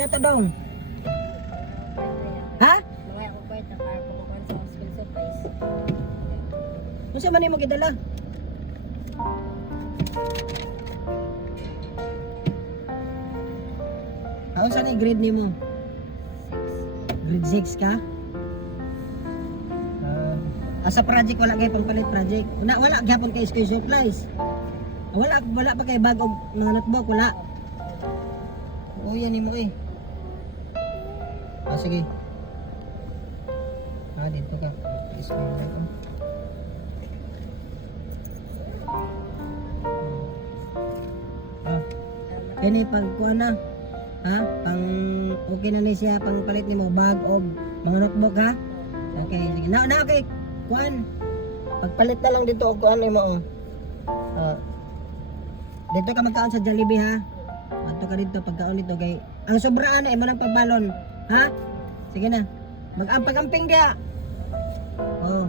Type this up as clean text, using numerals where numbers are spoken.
Kaya dong. Ha? Mga ako pa ito para pumakuan sa school supplies. Ano siya man mo gidala? Ano saan yung grade ni mo? 6. Grade 6 ka? Sa project wala kayo pampalit project. Wala gyapon kay school supplies. Wala pa kay bag og mga notebook wala. Oh yan mo eh. Sige. Dito ka. School na ko. Kani pag kuha na. Ha? Pang okay na ni siya pang palit nimo bag og mga notebook ha. Okay, sige. Na okay. Kuan. Pagpalit na lang dito og kuan nimo. Dito ka magkaon sa Jollibee ha. Adto ka dito pagkaon dito kay ang sobraan na imo nang pagbalon. Ha? Sige na. Mag-amping-amping dia. Oh.